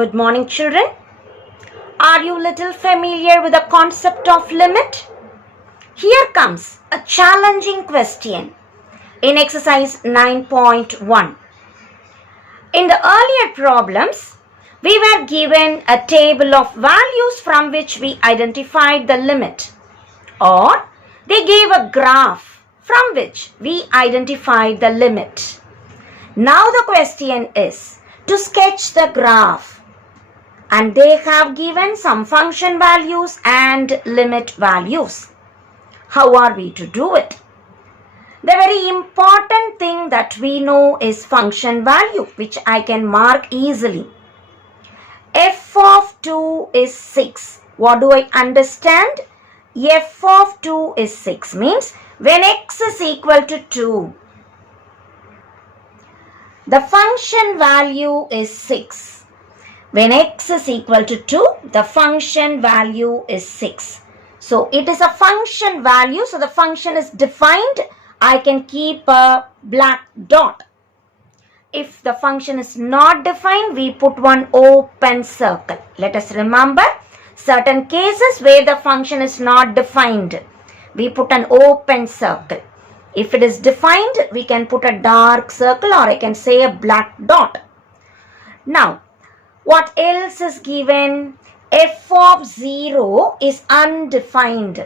Good morning, children. Are you little familiar with the concept of limit? Here comes a challenging question in exercise 9.1. In the earlier problems, we were given a table of values from which we identified the limit, or they gave a graph from which we identified the limit. Now the question is to sketch the graph, and they have given some function values and limit values. How are we to do it? The very important thing that we know is function value, which I can mark easily. F of 2 is 6. What do I understand? F of 2 is 6 means when x is equal to 2, the function value is 6. When x is equal to 2, the function value is 6. So it is a function value, so the function is defined. I can keep a black dot. If the function is not defined, we put one open circle. Let us remember certain cases where the function is not defined, we put an open circle. If it is defined, we can put a dark circle, or I can say a black dot. Now, what else is given? F of 0 is undefined.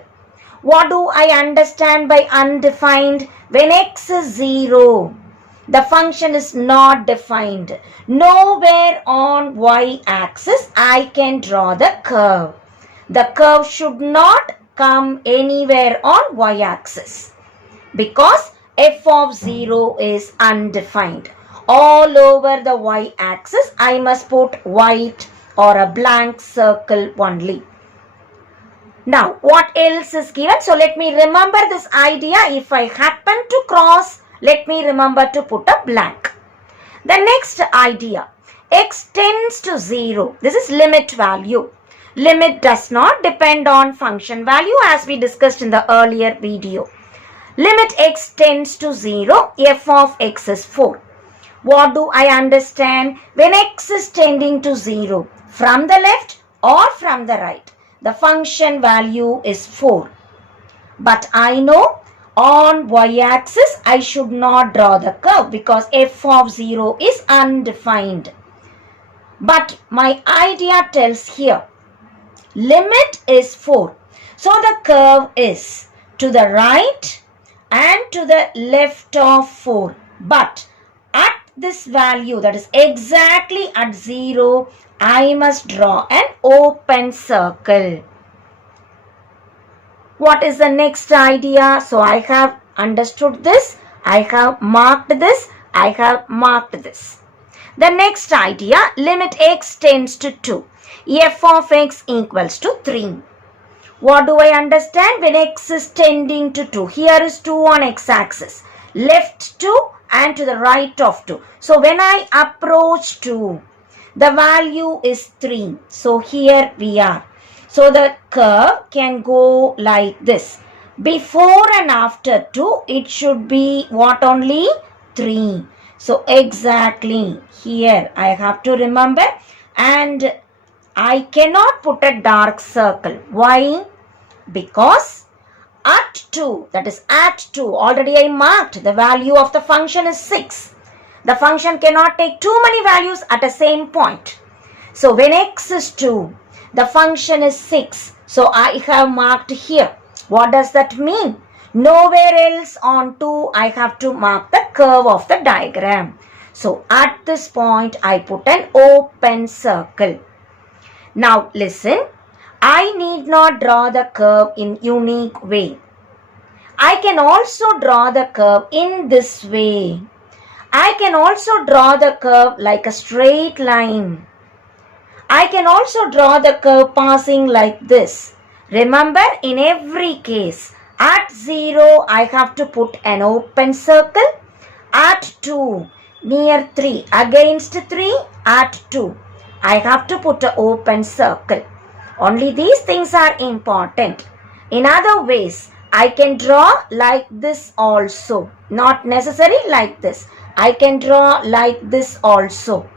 What do I understand by undefined? When x is 0, the function is not defined. Nowhere on y-axis I can draw the curve. The curve should not come anywhere on y-axis because f of 0 is undefined. All over the y-axis, I must put white or a blank circle only. Now, what else is given? So, let me remember this idea. If I happen to cross, let me remember to put a blank. The next idea, x tends to 0. This is limit value. Limit does not depend on function value as we discussed in the earlier video. Limit x tends to 0, f of x is 4. What do I understand? When x is tending to 0, from the left or from the right, the function value is 4. But I know on y-axis, I should not draw the curve because f of 0 is undefined. But my idea tells here, limit is 4. So the curve is to the right and to the left of 4. But at this value, that is exactly at 0, I must draw an open circle. What is the next idea? So I have understood this, I have marked this, I have marked this. The next idea, limit x tends to 2. F of x equals to 3. What do I understand? When x is tending to 2, here is 2 on x-axis, left 2 and to the right of 2. So when I approach 2, the value is 3. So here we are. So the curve can go like this. Before and after 2, it should be what only? 3. So exactly here I have to remember, and I cannot put a dark circle. Why? Because at 2, that is at 2, already I marked the value of the function is 6. The function cannot take too many values at the same point. So when x is 2, the function is 6. So I have marked here. What does that mean? Nowhere else on 2 I have to mark the curve of the diagram. So at this point I put an open circle. Now listen. I need not draw the curve in unique way. I can also draw the curve in this way. I can also draw the curve like a straight line. I can also draw the curve passing like this. Remember, in every case, at 0, I have to put an open circle. At 2, near 3, against 3, at 2, I have to put an open circle. Only these things are important. In other ways, I can draw like this also. Not necessarily like this. I can draw like this also.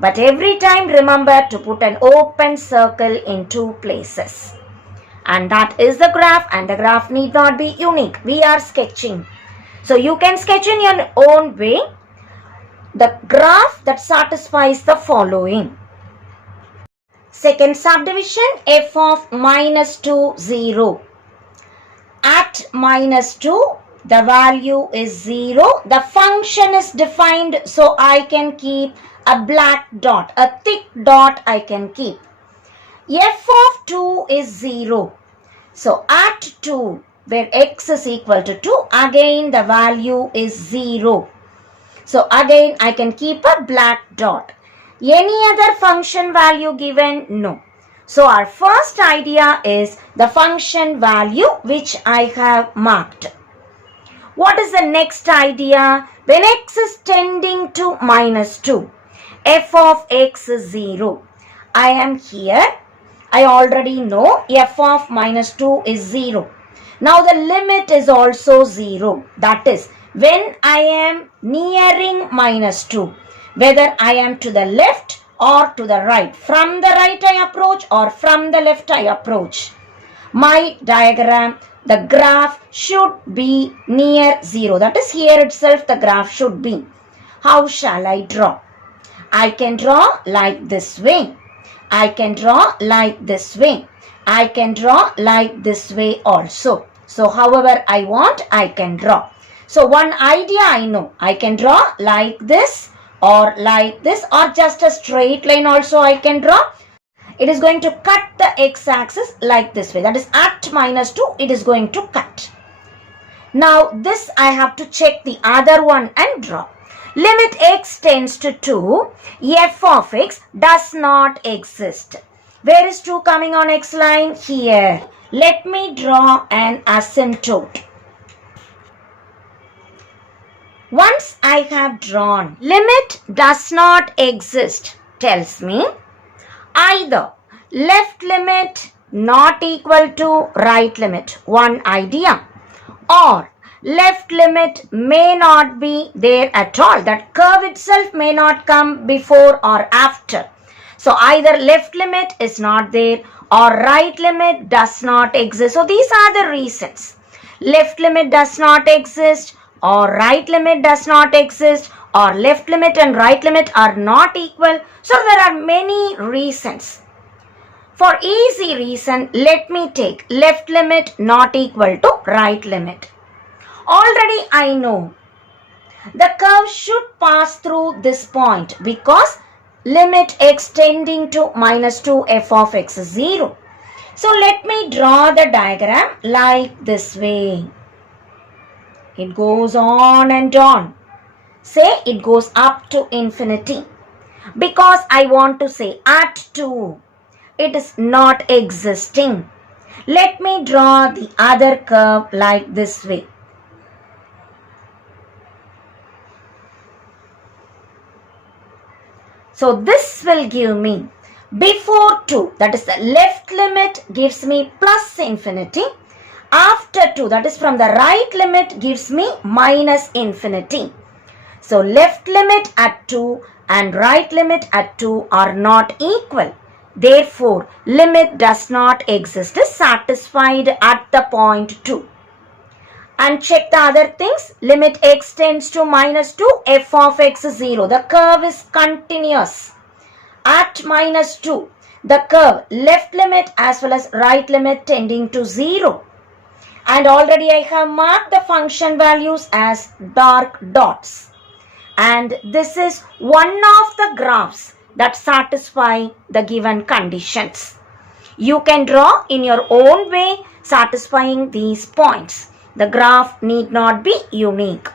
But every time remember to put an open circle in two places. And that is the graph, and the graph need not be unique. We are sketching. So you can sketch in your own way the graph that satisfies the following. Second subdivision, f of minus 2, 0. At minus 2, the value is 0. The function is defined, so I can keep a black dot, a thick dot I can keep. F of 2 is 0. So at 2, where x is equal to 2, again the value is 0. So again I can keep a black dot. Any other function value given? No. So our first idea is the function value which I have marked. What is the next idea? When x is tending to minus 2, f of x is 0. I am here. I already know f of minus 2 is 0. Now the limit is also 0. That is, when I am nearing minus 2, whether I am to the left or to the right, from the right I approach or from the left I approach, my diagram, the graph should be near 0. That is, here itself the graph should be. How shall I draw? I can draw like this way. I can draw like this way. I can draw like this way also. So however I want, I can draw. So one idea I know, I can draw like this or just a straight line also I can draw. It is going to cut the x-axis like this way. That is, at minus 2, it is going to cut. Now this I have to check the other one and draw. Limit x tends to 2, f of x does not exist. Where is 2 coming on x line? Here. Let me draw an asymptote. Once I have drawn, limit does not exist tells me either left limit not equal to right limit, one idea, or left limit may not be there at all. That curve itself may not come before or after. So either left limit is not there or right limit does not exist. So these are the reasons. Left limit does not exist or right limit does not exist or left limit and right limit are not equal. So there are many reasons. For easy reason, let me take left limit not equal to right limit. Already I know the curve should pass through this point because limit x tending to minus 2 f of x is 0. So let me draw the diagram like this way. It goes on and on. Say it goes up to infinity. Because I want to say at 2, it is not existing. Let me draw the other curve like this way. So this will give me before 2, that is the left limit gives me plus infinity. After 2, that is from the right limit gives me minus infinity. So left limit at 2 and right limit at 2 are not equal. Therefore, limit does not exist, is satisfied at the point 2. And check the other things. Limit x tends to minus 2, f of x is 0. The curve is continuous. At minus 2, the curve left limit as well as right limit tending to 0. And already I have marked the function values as dark dots. And this is one of the graphs that satisfy the given conditions. You can draw in your own way satisfying these points. The graph need not be unique.